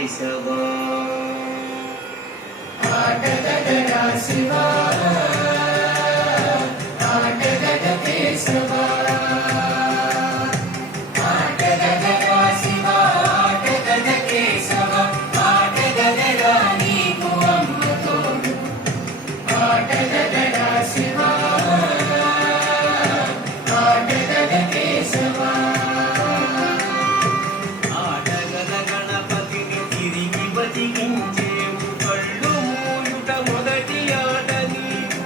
కేశవా ఆటగడరా శివా ఆటగడ కేశవా ఆటగడరా శివా ఆటగడ కేశవా ఆటగడరా నీకు అమ్మ తోడు ఆటగడరా శివా ఆటగడ కేశవా ఆటగద గణపతిని తిరిగి బతికించేవు కళ్ళు మూయుట మొదటి ఆట నీకు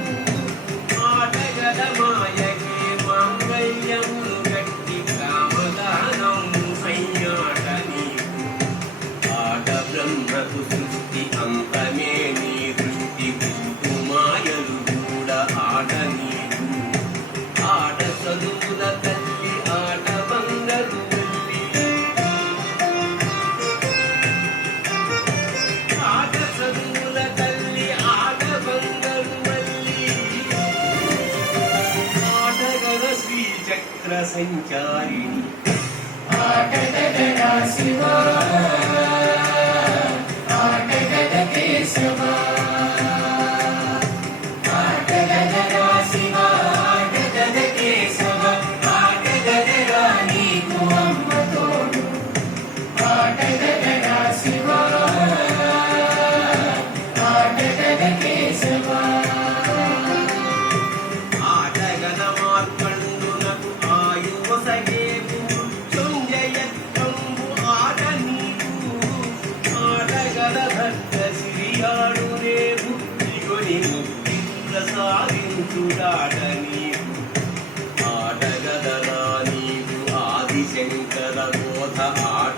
ఆటగద మాయకే మాంగళ్యములు గట్టి కామదానం సయ్యాట నీకు ఆట బ్రహ్మకు సృష్టి అంతమే నీ దృష్టి గుర్తు మాయలు కూడా ఆట నీకు ఆట చదువుల తల్లి ఆట బంగరు ఆట చదువుల తల్లి ఆట బంగరు మల్లి ఆటగల శ్రీ చక్ర సంచారిణి ఆటగడరా శివా ఆటగడ కేశవా ఆటగడరా శివా ఆటగడ కేశవా ఆటగడరా నీకు అమ్మ తోడు ఆటగడరా శివా ఆటగడ కేశవా ఆటగద మార్కండునకు ఆయువసగేవు మృత్యుంజయత్వంబు ఆట నీకు ఆటగద భక్త సిరియాడునే బుద్ధిగొని ముక్తి ప్రసాదించుడాట నీకు ఆటగదరా నీకు ఆదిశంకర బోధ ఆట